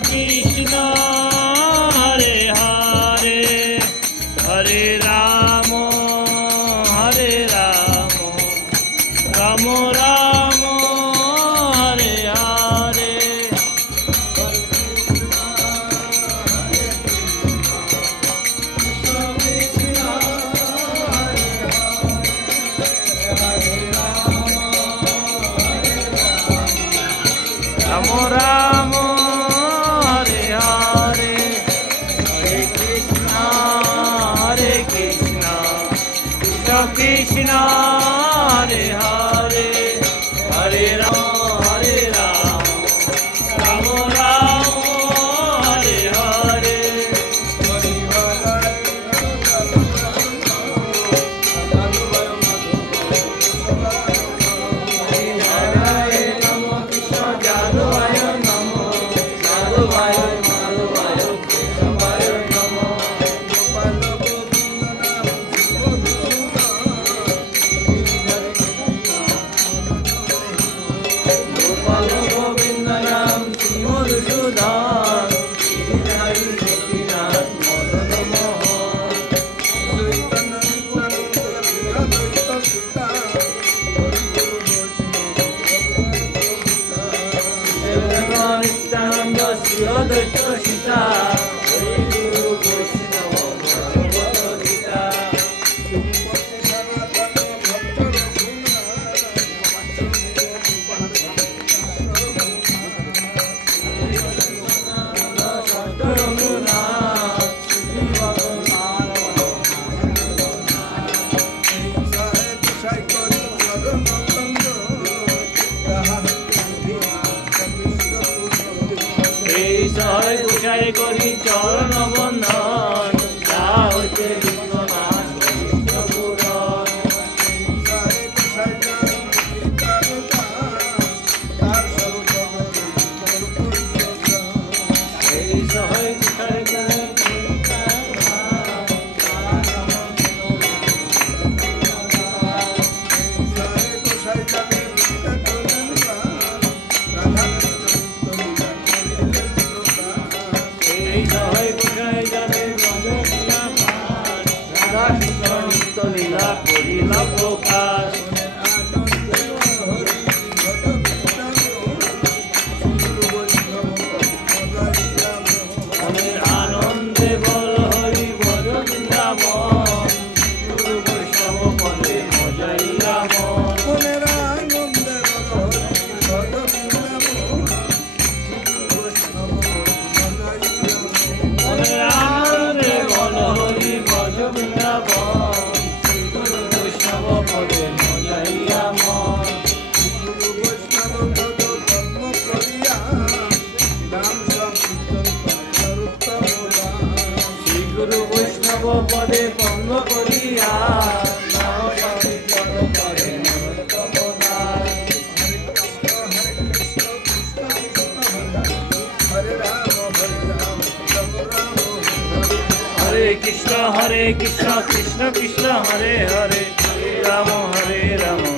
কৃষ্ণ হরে হরে হরে রাম রাম রাম হরে হরে রাম রাম হরে হরে হরে কৃষ্ণ কৃষ্ণ কৃষ্ণ হরে হরে হরে রাম রাম রাম হরে হরে নিত্যানন্দ শ্রী অদ্বৈত সীতা হরি গুরু বৈষ্ণব ভগবত গীতা সহায় কুশায় করি চরণ বন্ধন যা হইতে বিঘ্ননাশ করিষ্ঠ পুরন এই সহায় কুশায় করি লীলা করিলা প্রকাশ মনের আনন্দে বল হরি ভজ বৃন্দাবন গুরু বৈষ্ণব পদে মজাইয়া মন মনের আনন্দে বল হরি ভজ বৃন্দাবন পদে মজাইয়া মন গুরু বৈষ্ণব পদ কর্ম করিয়া নাম সংকীর্তন শ্রী গুরু বৈষ্ণব পদে কর্ম করিয়া নাম সংকীর্তন করে হরে কৃষ্ণ কৃষ্ণ কৃষ্ণ হরে হরে হরে রাম